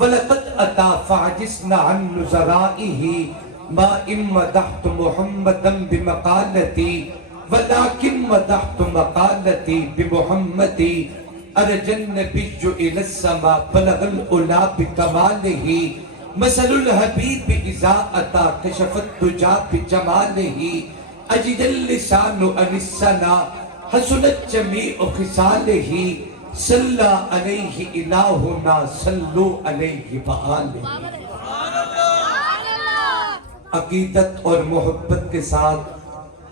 وَلَقَدْ أَتَى فَعَجِزْنَا عَنْ نُزَرَائِهِ مَا إِن مَدَحْتُ مُحَمَّدًا بِمَقَالَتِي وَلَكِن مَدَحْتُ مَقَالَتِي بِمُحَمَّدِ أَرَجَ النَّبِيُّ إِلَى السَّمَاءِ بَلَغَ الْعُلَا بِكَمَالِهِ مثل الحبیب اذا اتا کشف الدجا بجمالہ اجد اللسان عن الثنا حسنت جمیع خصالہ صلی علیہ الہنا صلو علیہ وآلہ۔ عقیدت اور محبت کے ساتھ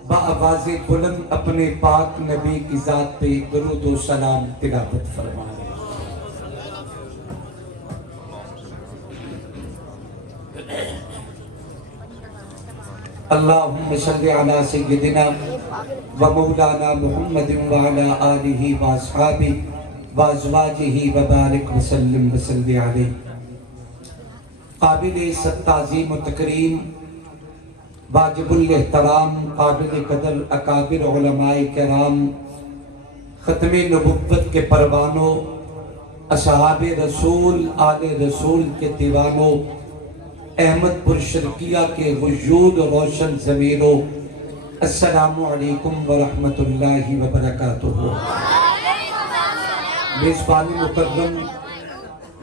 بآواز بلند اپنے پاک نبی کی ذات پہ درود و سلام تلاوت فرمائیں۔ اللہم صلی علی سیدنا و مولانا محمد وعلی آلہ و اصحابہ و ازواجہ و بارک وسلم وصلی علیہ۔ قابل تعظیم و تکریم، واجب الاحترام، قابل قدر اکابر علماء کرام، ختم نبوت کے پروانوں، اصحاب رسول، آل رسول کے دیوانوں، احمد پور شرقیہ کے وجود روشن ضمیروں، السلام علیکم ورحمت اللہ وبرکاتہ۔ میزبان مکرم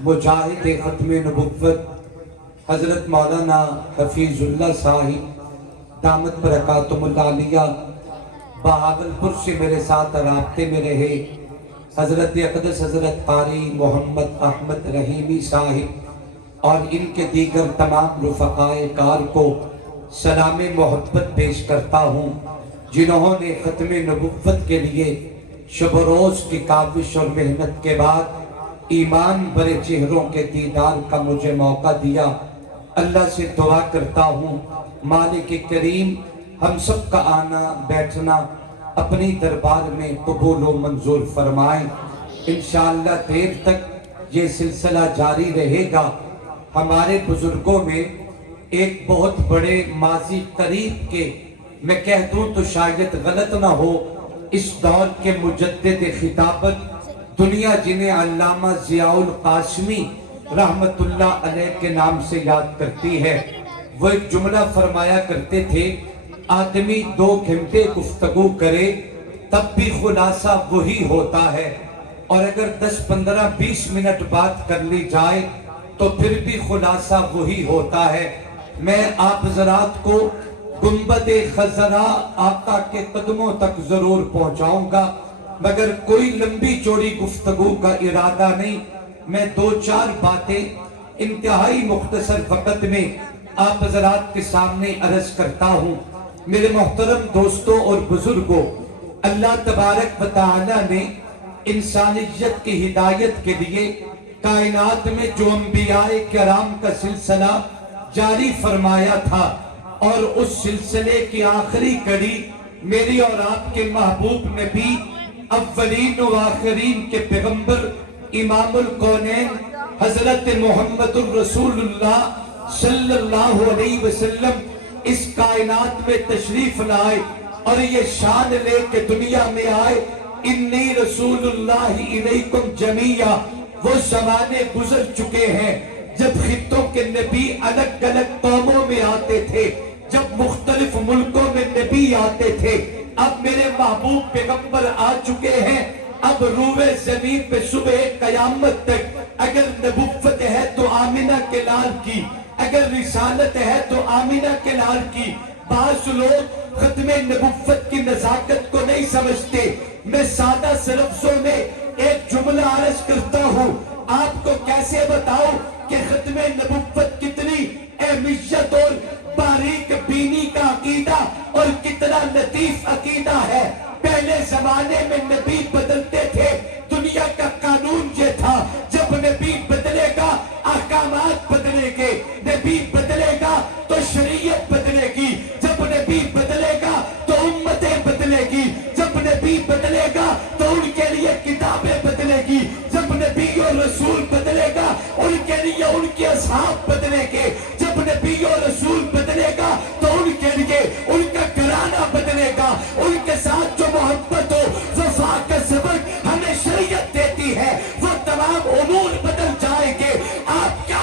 مجاہد ختم نبوت حضرت مولانا حفیظ اللہ صاحب دامت برکاتہم العالیہ بہاولپور سے میرے ساتھ رابطے میں رہے، حضرت اقدس حضرت قاری محمد احمد رحیمی صاحب اور ان کے دیگر تمام رفقائے کار کو سلام محبت پیش کرتا ہوں، جنہوں نے ختم نبوت کے لیے شب و روز کی کاوش اور محنت کے بعد ایمان بھرے چہروں کے دیدار کا مجھے موقع دیا۔ اللہ سے دعا کرتا ہوں مالک کریم ہم سب کا آنا بیٹھنا اپنی دربار میں قبول و منظور فرمائیں۔ انشاءاللہ دیر تک یہ سلسلہ جاری رہے گا۔ ہمارے بزرگوں میں ایک بہت بڑے ماضی قریب کے، میں کہہ دوں تو شاید غلط نہ ہو، اس دور کے مجدد خطابت دنیا جنہیں علامہ ضیاء القاسمی رحمت اللہ علیہ کے نام سے یاد کرتی ہے، وہ ایک جملہ فرمایا کرتے تھے، آدمی 2 گھنٹے گفتگو کرے تب بھی خلاصہ وہی ہوتا ہے، اور اگر 10 15 20 منٹ بات کر لی جائے تو پھر بھی خلاصہ وہی ہوتا ہے۔ میں آپ حضرات کو گنبد خضرا آقا کے قدموں تک ضرور پہنچاؤں گا، مگر کوئی لمبی چوڑی گفتگو کا ارادہ نہیں۔ میں 2-4 باتیں انتہائی مختصر وقت میں آپ حضرات کے سامنے عرض کرتا ہوں۔ میرے محترم دوستوں اور بزرگوں، اللہ تبارک و تعالی نے انسانیت کی ہدایت کے لیے کائنات میں جو انبیاء کرام کا سلسلہ جاری فرمایا تھا، اور اس سلسلے کی آخری کڑی میری اور آپ کے محبوب نبی، اولین و آخرین کے پیغمبر، امام الکونین حضرت محمد الرسول اللہ صلی اللہ علیہ وسلم اس کائنات میں تشریف لائے اور یہ شان لے کے دنیا میں آئے، انی رسول اللہ الیکم جمیعا۔ وہ زمانے گزر چکے ہیں جب خطوں کے نبی الگ الگ قوموں میں آتے تھے، جب مختلف ملکوں میں نبی آتے تھے۔ اب میرے محبوب پیغمبر آ چکے ہیں، اب روئے زمین پہ صبح قیامت تک اگر نبوت ہے تو آمنہ کے لال کی، اگر رسالت ہے تو آمنہ کے لال کی۔ بعض لوگ ختم نبوت کی نزاکت کو نہیں سمجھتے۔ میں سادہ سے لفظوں میں ایک جملہ عرض کرتا ہوں، آپ کو کیسے بتاؤں کہ ختم نبوت کتنی اہمیت اور باریک بینی کا عقیدہ اور کتنا لطیف عقیدہ ہے۔ پہلے زمانے میں نبی بدلتے تھے، دنیا کا قانون یہ تھا جب نبی بدلے گا احکامات بدلے گے، نبی بدلے گا تو شریعت بدلے گی، جب نبی بدلے گا تو امتیں بدلے گی، جب نبی بدلے گا تو ان کے لیے کتابیں بدلے گی، جب نبی اور رسول بدلے گا ان کے لیے ان کے اصحاب بدلے گے، جب نبی اور رسول بدلے گا تو ان کے لیے ان کا گھرانہ بدلے گا، ان کے ساتھ جو محبت ہو وفا کا سبق ہمیں شریعت دیتی ہے وہ تمام امور بدل جائیں گے۔ آپ کیا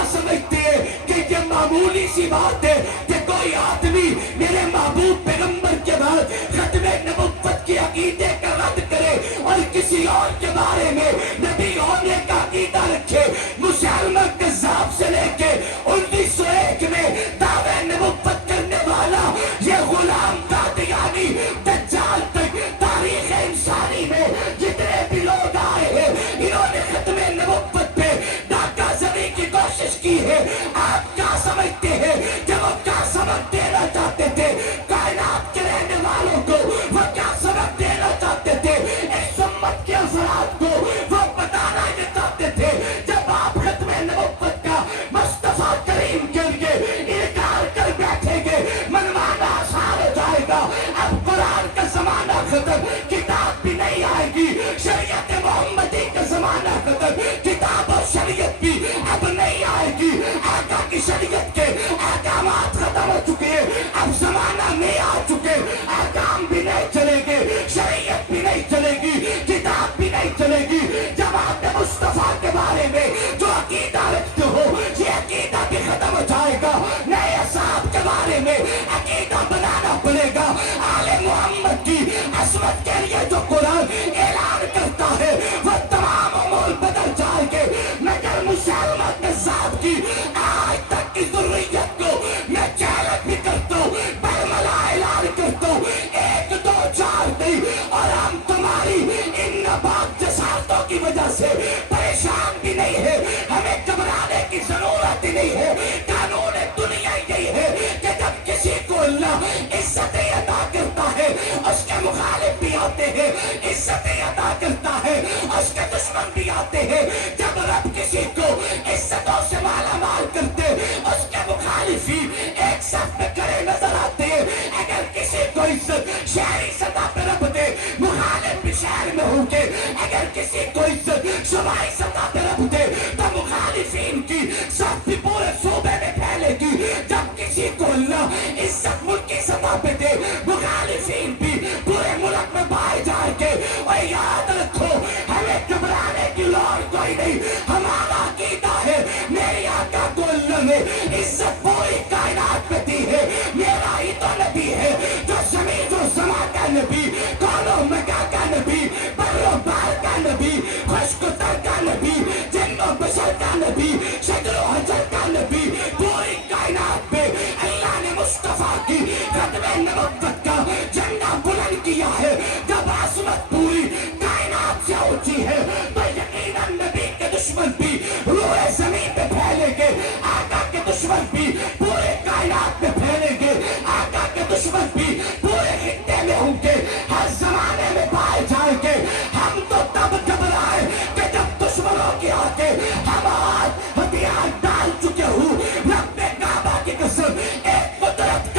مسلمہ کذاب سے لے کے 1901 میں دعوے نبوت کرنے والا یہ غلام قادیانی دجال تک تاریخ انسانی میں جتنے بھی لوگ آئے ہیں انہوں نے ختم نبوت پہ ڈاکہ زنی کی کوشش کی ہے. آپ کیا سمجھتے ہیں کہ وہ کیا سبق دینا چاہتے تھے کائنات کے رہنے والوں کو؟ وہ کیا سبق دینا چاہتے تھے اس امت کے افراد کو؟ وہ بتانا یہ چاہتے تھے جب آپ ختم نبوت کا مصطفیٰ کریم کے لیے انکار کر بیٹھیں گے منوانا آسان ہو جائے گا. اب قرآن کا زمانہ ختم، کتاب بھی نہیں آئے گی. شریعت محمدی کا زمانہ ختم، کتاب اور شریعت بھی اب نہیں آئے گی. آقا کی شریعت کے احکامات ختم ہو چکے ہیں، اب زمانہ میں آ چکے. احکام بھی نہیں چلے گے، شریعت بھی نہیں چلے گی، کتاب بھی نہیں چلے گی. جب آپ مصطفیٰ کے بارے میں جو عقیدہ رکھتے ہو یہ عقیدہ بھی ختم ہو جائے گا. نئے اصحاب کے بارے میں عقیدہ بنانا پڑے گا. آل محمد کی عصمت کے لیے جو قرآن اعلان کرتا ہے وہ تمام امور بدل جائے گے. مگر مسلمہ کذاب کی آج تک کی ذریت کو میں چیلنج بھی کرتا ہوں، برملا اعلان کرتا ہوں 1 2 4 نہیں. اور ہم تمہاری ان ناپاک جسارتوں کی وجہ سے پریشان بھی نہیں ہے، ہمیں گھبرانے کی ضرورت ہی نہیں ہے. قانون دنیا یہی ہے کہ جب کسی کو اللہ عزت عطا کرتا ہے اس کے مخالف بھی آتے ہیں، عزت عطا کرتا ہے اس کے دشمن بھی آتے ہیں. جب رب کسی کو عزتوں سے مالا مال کرتے اس کے مخالفی ایک صف میں کھڑے نظر آتے ہیں. اگر کسی کو عزت شہری سطح پہ رب دے مخالف بھی شہر میں ہوں گے. اگر کسی کو عزت صوبائی سطح پہ رب دے تو مخالفین کی صف بھی پورے صوبے میں پھیلے گی. جب کسی کو اللہ عزت ملکی سطح پہ دے مخالفین بھی پورے ملک میں پائے جائیں گے. اور یاد رکھو ہمیں گھبرانے کی لوڑ کوئی نہیں. ہمارا عقیدہ ہے میرے آقا کو اللہ نے عزت پوری کائنات میں دی ہے. میرا ہی تو نبی ہے جو زمین و سما کا نبی، کون و مکان کا نبی، بر و بحر کا نبی، خشک و تر کا نبی، جن و بشر کا نبی، شجر و حجر کا نبی. پوری کائنات میں اللہ نے مصطفیٰ کی ختم نبوت کا جھنڈا بلند کیا ہے. جب عظمت پوری کائنات سے اونچی ہے تو یقیناً نبی کے دشمن بھی روئے زمین پہ پھیلیں گے، آقا کے دشمن بھی پورے کائنات میں پھیلیں گے، آقا کے دشمن بھی پورے خطے میں ہوں گے، ہر زمانے میں پائے جائیں گے. ہم تو تب گھبرائے کہ جب دشمنوں کے آگے ہم آج ہتھیار ڈال چکے ہوں. رب کعبہ کی قسم ایک قدرت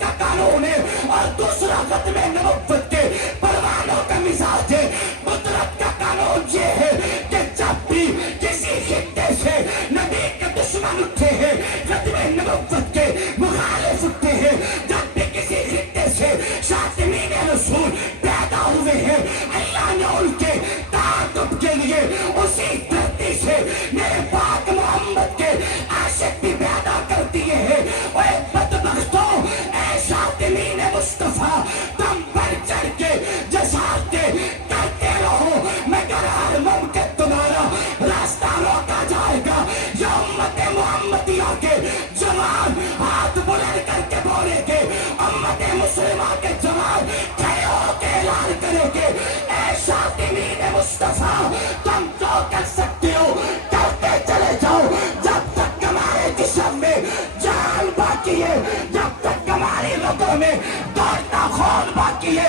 کا قانون ہے اور دوسرا ختم نبوت کے پروانوں کا مزاج ہے. قدرت کا قانون یہ ہے کہ جب بھی کسی خطے سے نبی کے دشمن اٹھے ہیں، ختم نبوت کے مخالف اٹھے ہیں، جب بھی کسی خطے سے شاطمین رسول پیدا ہوئے ہیں، اللہ نے ان کے تعاقب کے لیے اسی دھرتی سے میرے پاک محمد کے عاشق بھی پیدا کر دیے ہیں. اے بدبختوں، اے شاطمین مصطفیٰ، تم بڑھ چڑھ کے جسارتیں کرتے رہو مگر ہر ممکن تمہارا راستہ روکا جائے گا. یا امت محمدیہ کے جوان ہاتھ بلند کر کے بولیں گے، امت مسلمہ کے جوان کھڑے ہو کے اعلان کریں گے، اے شاطمین مصطفیٰ تم جو کر سکتے ہو کرتے چلے جاؤ. جب تک ہمارے جسم میں جان باقی ہے، جب تک ہماری رگوں میں دوڑتا خون باقی ہے،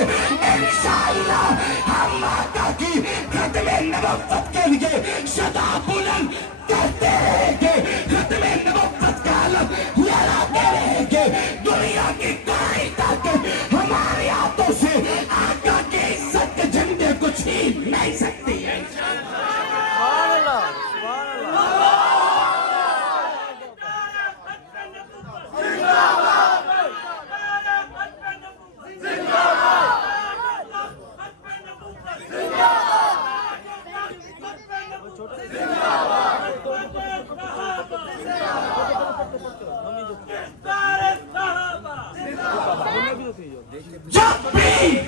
انشاءاللہ ہم آقا کی ختم نبوت کے لیے صدا بلند کرتے رہیں گے، ختم نبوت کا علم لہراتے رہیں گے. دنیا کی کوئی طاقت ہمارے ہاتھوں سے آقا کی عزت کے جھنڈے کو چھین نہیں سکتی ہے. جب بھی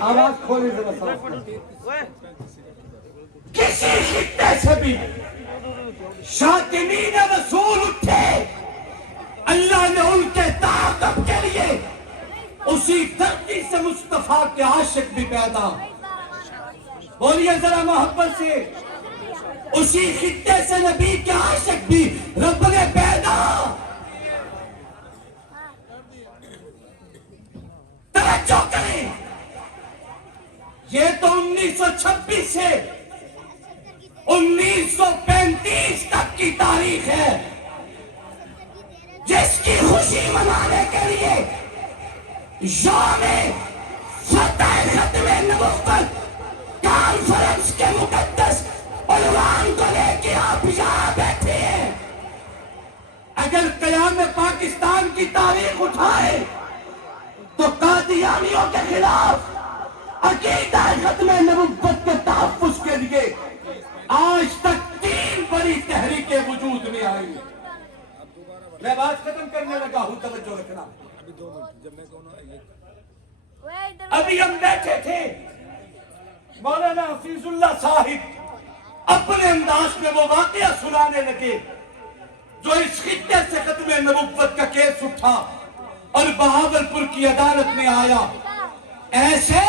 آواز کھولے ذرا سا کسی اسی خطے سے بھی شاطمین رسول اٹھے، اللہ نے ان کے تعاقب کے لیے اسی دھرتی سے مصطفیٰ کے عاشق بھی پیدا، بولیے ذرا محبت سے، اسی خطے سے نبی کے عاشق بھی رب نے پیدا۔ توجہ کریں، یہ تو 1926 سے 1935 تک کی تاریخ ہے، جس کی خوشی منانے کے لیے یوم فتح ختم نبوت کانفرنس کے مقدس عنوان کو لے کے آپ یہاں بیٹھے ہیں۔ اگر قیام پاکستان کی تاریخ اٹھائے تو قادیانیوں کے خلاف عقیدہ ختم نبوت کے تحفظ کے لیے آج تک 3 بڑی تحریکیں وجود میں آئی۔ میں بات ختم کرنے لگا ہوں، توجہ رکھنا۔ ابھی ہم بیٹھے تھے، مولانا حفیظ اللہ صاحب اپنے انداز میں وہ واقعہ سنانے لگے جو اس خطے سے ختم نبوت کا کیس اٹھا اور بہاولپور کی عدالت میں آیا۔ ایسے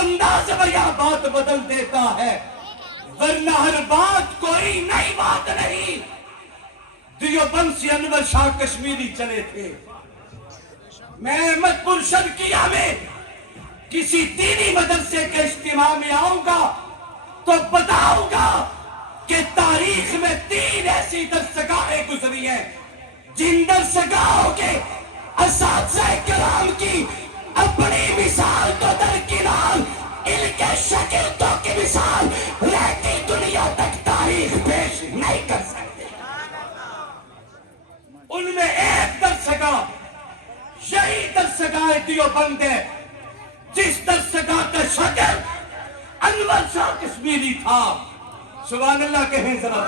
انداز بیاں بات بدل دیتا ہے، ورنہ ہر بات کوئی نئی بات نہیں۔ دیوبند سے انور شاہ کشمیری چلے تھے، میں احمد پور شرقیہ میں کسی دینی مدرسے کے اجتماع میں آؤں گا تو بتاؤں گا کہ تاریخ میں 3 ایسی درسگاہیں گزری ہیں جن درسگاہوں کے اساتذہ کرام کی اپنی مثال تو درکنار ان کے شاگردوں کی مثال رہتی دنیا تک تاریخ پیش نہیں کر سکتے۔ ان میں ایک درسگاہ یہی درسگاہ دیوبند ہے جس درسگاہ کا شاگرد انور شاہ کشمیری تھا۔ سبحان اللہ کہیں ذرا۔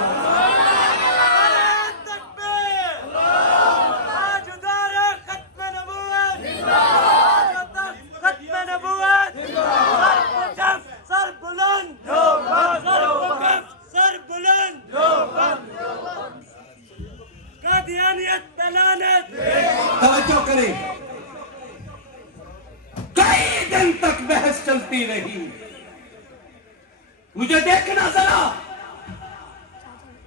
توجہ کریں، کئی دن تک بحث چلتی رہی۔ مجھے دیکھنا ذرا،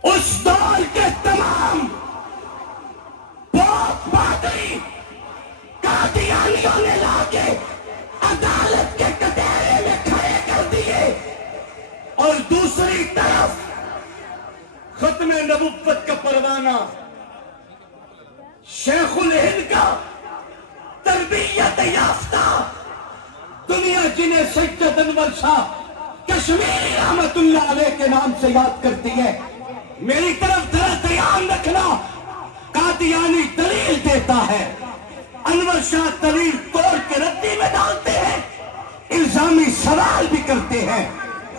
اس دور کے تمام پوپ پادری قادیانیوں نے لا کے عدالت کے کٹہرے میں کھڑے کر دیے، اور دوسری طرف ختم نبوت کا پروانہ شیخ الہند کا تربیت یافتہ دنیا جنہیں سید انور شاہ کشمیری رحمت اللہ علیہ کے نام سے یاد کرتی ہے، میری طرف ذرا دھیان رکھنا، قادیانی دلیل دیتا ہے، انور شاہ دلیل توڑ کے ردی میں ڈالتے ہیں، الزامی سوال بھی کرتے ہیں،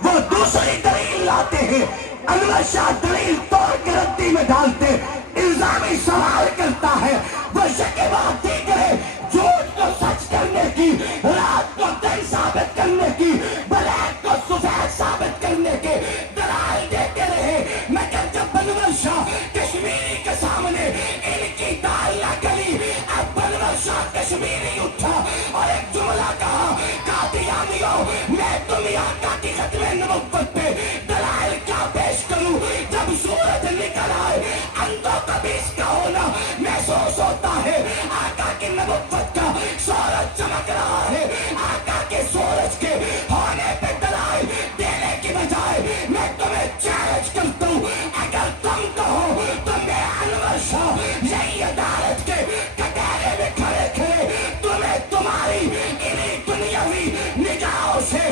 وہ دوسری دلیل لاتے ہیں، انور شاہ دلیل توڑ کے ردی میں ڈالتے، الزامی سوال کرتا ہے، وہ شکیبات دیگر ہے، جھوٹ کو سچ کرنے کی، رات کو دن ثابت کرنے کی، بلیک کو سفید ثابت کرنے کے دلائل دیتے رہے، مگر جب انور شاہ کشمیری کے سامنے ان کی دال نہ گلی، اب انور شاہ کشمیری اٹھا اور ایک جملہ کہا، قادیانیوں میں تم آقا کی ختم نبوت پہ دلائل کیا پیش کروں؟ جب سورج نکل آئے اندھوں کا بھی اس کا ہونا محسوس ہوتا ہے، آقا کی نبوت کا سورج چمک رہا ہے، آقا کے سورج کے ہونے پہ دلائل دینے کی بجائے میں تمہیں چیلنج کرتا ہوں، اگر تم کہو تو میں انور شاہ یہی عدالت کے کٹہرے میں کھڑے کھڑے تمہیں تمہاری انہی دنیاوی نگاہوں سے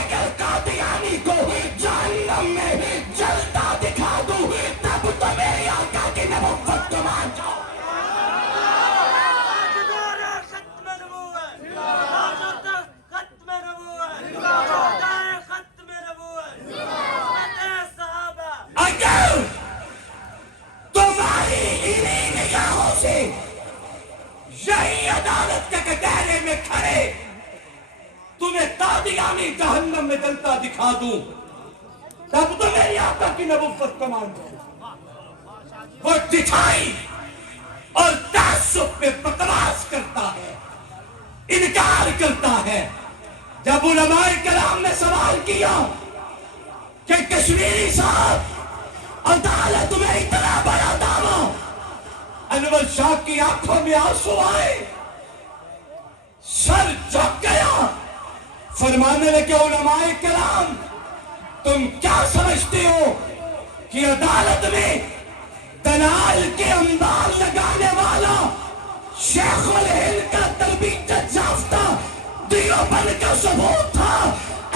اگر قادیانی کو جہنم میں جلتا دکھا دوں تب تو میری آقا کی نبوت کو مان جاؤ۔ اگر تمہاری انہی نگاہوں سے یہی عدالت کے کٹہرے میں کھڑے تمہیں قادیانی جہنم میں جلتا دکھا دوں میری آقا کی نبوت کو مانتے ہیں. وہ دکھائی اور تعصب پہ بکواس کرتا ہے, انکار کرتا ہے. جب علماء کرام نے سوال کیا کہ کشمیری صاحب عدالت میں اتنا بڑا دعویٰ, انور شاہ کی آنکھوں میں آنسو آئے, سر جھک گیا, فرمانے لگے علماء کرام تم کیا سمجھتے ہو کہ عدالت میں دلال کے انبار لگانے والا شیخ الہند کا تربیت یافتہ دیوبند کا ثبوت تھا؟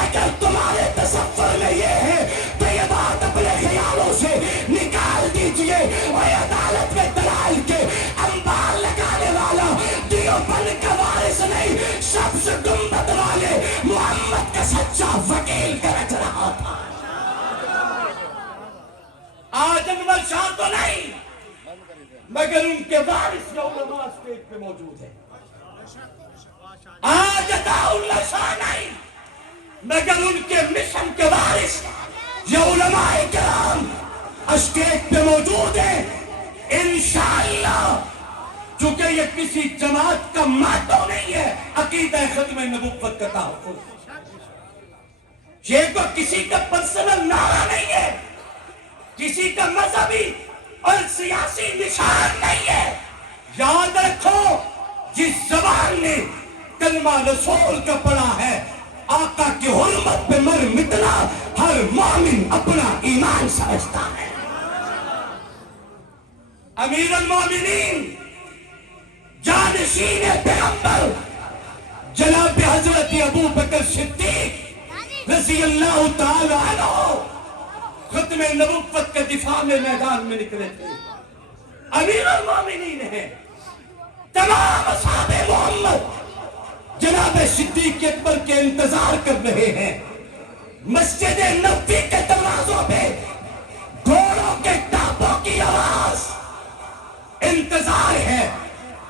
اگر تمہارے تصور میں یہ ہے تو یہ بات اپنے خیالوں سے نکال دیجئے. اور عدالت میں دلال کے انبار لگانے والا دیوبند کا وارث نہیں, شمس گنبد والے محمد کا سچا وکیل گرج رہا تھا. آج انور شاہ تو نہیں مگر ان کے وارث یا علماء اسٹیج پہ موجود ہیں. آج عطا اللہ شاہ نہیں مگر ان کے مشن کے وارث یا علماء کرام اسٹیج پہ موجود ہیں. انشاءاللہ چونکہ یہ کسی جماعت کا ماتو نہیں ہے, عقیدہ ختم نبوت کا تحفظ, یہ کو کسی کا پرسنل نعرہ نہیں ہے, کسی کا مذہبی اور سیاسی نشان نہیں ہے. یاد رکھو جس زبان نے کلمہ رسول کا پڑھا ہے, آقا کی حرمت پہ مر مٹنا ہر مومن اپنا ایمان سمجھتا ہے. امیر المومنین جانشین پیغمبر جناب حضرت ابو بکر صدیق رضی اللہ تعالی عنہ ختم نبوت کے دفاع میں میدان میں نکلے تھے. امیر المومنین ہیں. تمام اصحاب محمد جناب صدیق اکبر کے انتظار کر رہے ہیں. مسجد نبوی کے دروازوں پہ گھوڑوں کے ٹاپوں کی آواز, انتظار ہے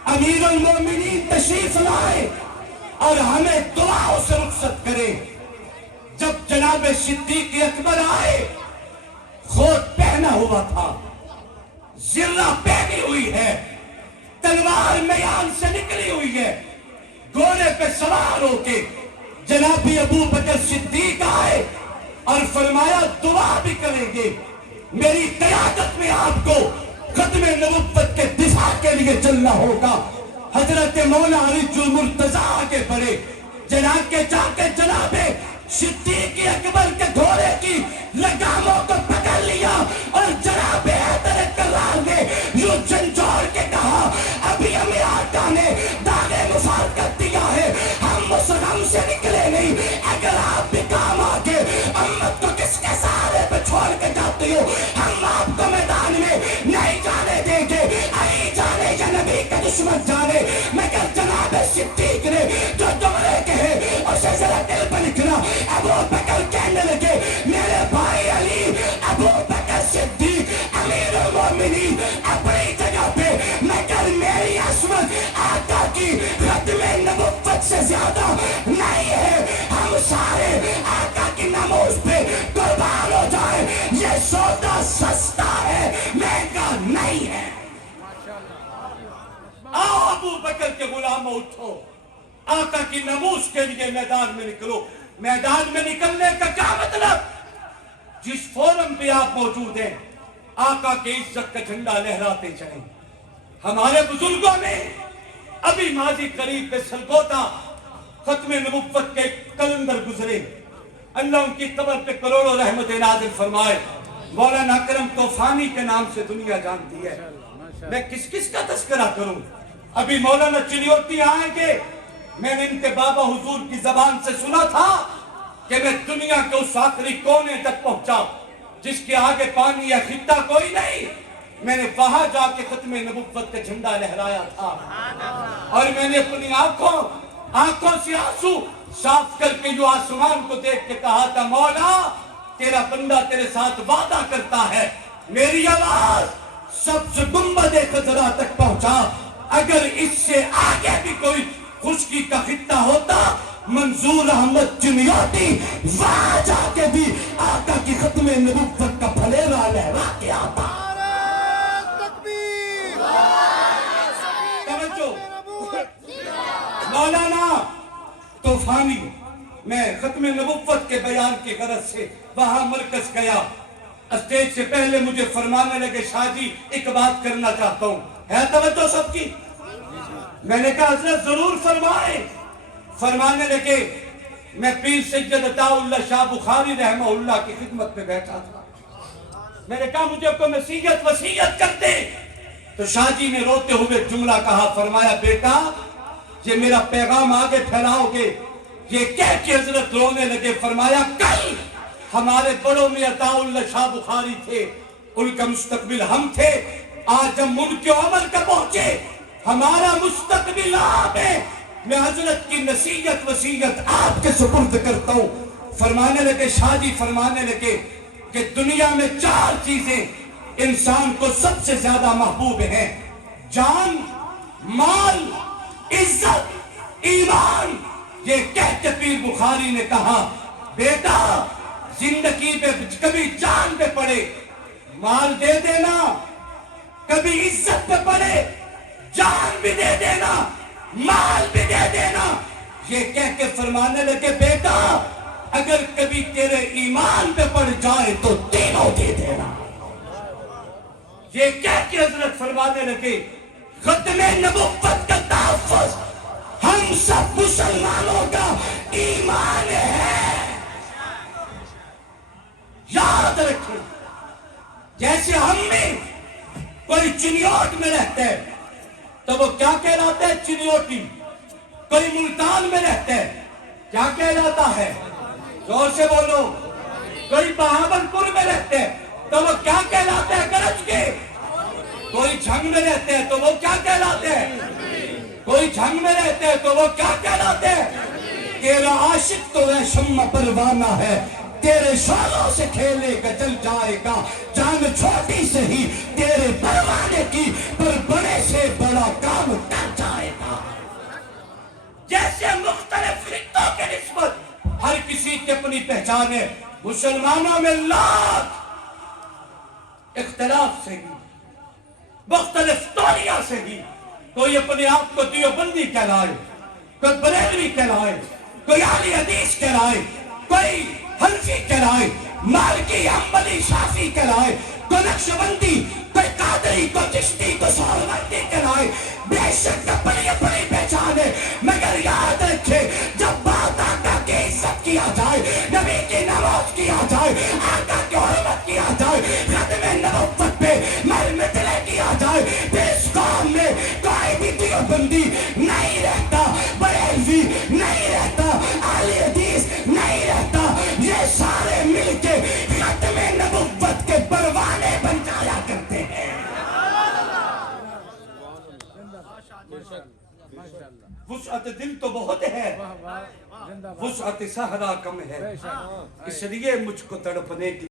امیر المومنین تشریف لائے اور ہمیں دعاؤں سے رخصت کرے. جب جناب صدیق اکبر آئے, خود پہنا ہوا تھا, زرہ پہنی ہوئی ہے, تلوار میان سے نکلی ہوئی ہے, گھوڑے پہ سوار ہو کے جناب ابو بکر صدیق آئے اور فرمایا دعا بھی کریں گے, میری قیادت میں آپ کو ختم نبوت کے دفاع کے لیے چلنا ہوگا. حضرت مولا علی المرتضیٰ آگے بڑھے, جناب کے جا کے جناب صدیق اکبر کے گھوڑے کی لگاموں کو پکڑ لیا اور جناب حیدر کرار نے یوں جھنجھوڑ کے کہا, ابھی ہمیں آقا نے داغ مفاد کر دیا ہے, ہم اس غم سے نکلے نہیں. اگر آپ بھی کام آگے امت کو کس کے سہارے پہ چھوڑ کے جاتے ہو, ہم آپ کو میدان میں نہیں جانے دیں گے. علی جانے یا نبی کا دشمن جانے, مگر جناب صدیق نے جو جملے کہے اسے ذرا دل پر لکھنا. ابو بکر کہنے لگے, میرے بھائی علی, ابو بکر صدیق امیر المومنین اپنی جگہ پہ, مگر میری عصمت آقا کی ختم نبوت سے زیادہ نہیں ہے. ہم سارے آقا کی ناموز پہ قربان ہو جائیں, یہ سودا سستا ہے, مہنگا نہیں ہے. آؤ ابو بکر کے غلاموں اٹھو, آقا کی ناموز کے لیے میدان میں نکلو. میدان میں نکلنے کا کیا مطلب؟ جس فورم پہ آپ موجود ہیں آقا کے عزت کا جھنڈا لہراتے چلیں. ہمارے بزرگوں نے ابھی ماضی قریب میں سلگوتا ختم نبوت کے کلندر گزرے, اللہ ان کی قبر پہ کروڑوں رحمت نازل فرمائے. مولانا اکرم طوفانی کے نام سے دنیا جانتی ہے, میں کس کس کا تذکرہ کروں. ابھی مولانا چلیوتی آئیں گے, میں نے ان کے بابا حضور کی زبان سے سنا تھا کہ میں دنیا کے اس آخری کونے تک پہنچا جس کے آگے پانی یا خطہ کوئی نہیں. میں نے وہاں جا کے ختم نبوت کا جھنڈا لہرایا تھا, اور میں نے اپنی آنکھوں سے آنسو صاف کر کے جو آسمان کو دیکھ کے کہا تھا, مولا تیرا بندہ تیرے ساتھ وعدہ کرتا ہے. میری آواز سبز گنبد خضرا تک پہنچا. اگر اس سے آگے بھی کوئی خشکی کا خطہ ہوتا منظور احمد چنیوٹی وہاں جا کے بھی آقا کی ختم نبوت کا پھلیرا لہرا کے آتا. توجہ مولانا طوفانی میں ختم نبوت کے بیان کی غرض سے وہاں مرکز گیا. اسٹیج سے پہلے مجھے فرمانے لگے شاہ جی ایک بات کرنا چاہتا ہوں. ہے توجہ سب کی؟ میں نے کہا حضرت ضرور فرمائیں. فرمانے لگے میں پیر سید عطا اللہ شاہ بخاری رحمہ اللہ کی خدمت میں بیٹھا تھا. میں نے کہا مجھے کوئی نصیحت وصیت کر دے. تو شاہ جی نے روتے ہوئے جملہ کہا. فرمایا بیٹا یہ میرا پیغام آگے پھیلاؤ گے؟ یہ کہہ کے حضرت رونے لگے. فرمایا کل ہمارے بڑوں میں عطا اللہ شاہ بخاری تھے, ان کا مستقبل ہم تھے. آج ہم ان کے عمر کا پہنچے, ہمارا مستقبل آپ ہے. میں حضرت کی نصیحت وصیت آپ کے سپرد کرتا ہوں. فرمانے لگے شاہ جی فرمانے لگے کہ دنیا میں 4 چیزیں انسان کو سب سے زیادہ محبوب ہیں: جان, مال, عزت, ایمان. یہ کہہ کے پیر بخاری نے کہا بیٹا زندگی میں کبھی جان پہ پڑے مال دے دینا, کبھی عزت پہ پڑے جان بھی دے دینا, مال بھی دے دینا. یہ کہہ کے فرمانے لگے بیٹا اگر کبھی تیرے ایمان پہ پڑ جائے تو تینوں دے دینا. یہ کہہ کے حضرت فرمانے لگے ختم نبوت کا تحفظ ہم سب مسلمانوں کا ایمان ہے. یاد رکھیں جیسے ہم میں کوئی چنیوٹ میں رہتا ہے تو وہ کیا کہلاتا ہے؟ چنیوٹی. کوئی ملتان میں رہتا ہے کیا کہلاتا ہے؟ زور سے بولو. کوئی بہاول پور میں رہتا ہے تو وہ کیا کہلاتا ہے؟ گرج کے. کوئی جھنگ میں رہتے ہیں تو وہ کیا کہلاتے ہیں؟ کوئی جھنگ میں رہتے ہیں تو وہ کیا کہلاتے ہیں؟ تیرا عاشق تو ہے شمع پروانہ ہے, تیرے شعلوں سے کھیلے گا جل جائے گا. جان چھوٹی سے ہی تیرے پروانے کی پر بڑے سے بڑا کام کر جائے گا. جیسے مختلف خطوں کے نسبت ہر کسی کی اپنی پہچان ہے. مسلمانوں میں لاکھ اختلاف سے ہی مختلف تولیہ سے ہی کوئی اپنے آپ کو دیوبندی کہلائے, کوئی بریلوی کہلائے, کوئی اہل حدیث کہلائے, کوئی حنفی کہلائے, مالکی, حنبلی, شافعی کہلائے, کوئی نقشبندی, کوئی قادری, کوئی چشتی, کوئی سہروردی کہلائے. بے شک اپنی اپنی پہچان ہے, مگر یاد رکھے جب بات آقا کی عزت کیا جائے, نبی کی نماز کیا جائے, آقا کی حرمت کیا جائے, ختم نبوت پہ مرمتلے کیا جائے, پھر اس قوم میں کوئی بھی دیوبندی نہیں رہتا, بریلوی نہیں رہتا, اہل حدیث نہیں رہتا. یہ سارے مل کے ختم نبوت کے پروانے بن جایا کرتے ہیں. وسعت دل تو بہت ہے, وسعت صحرا کم ہے, اس لیے مجھ کو تڑپنے کی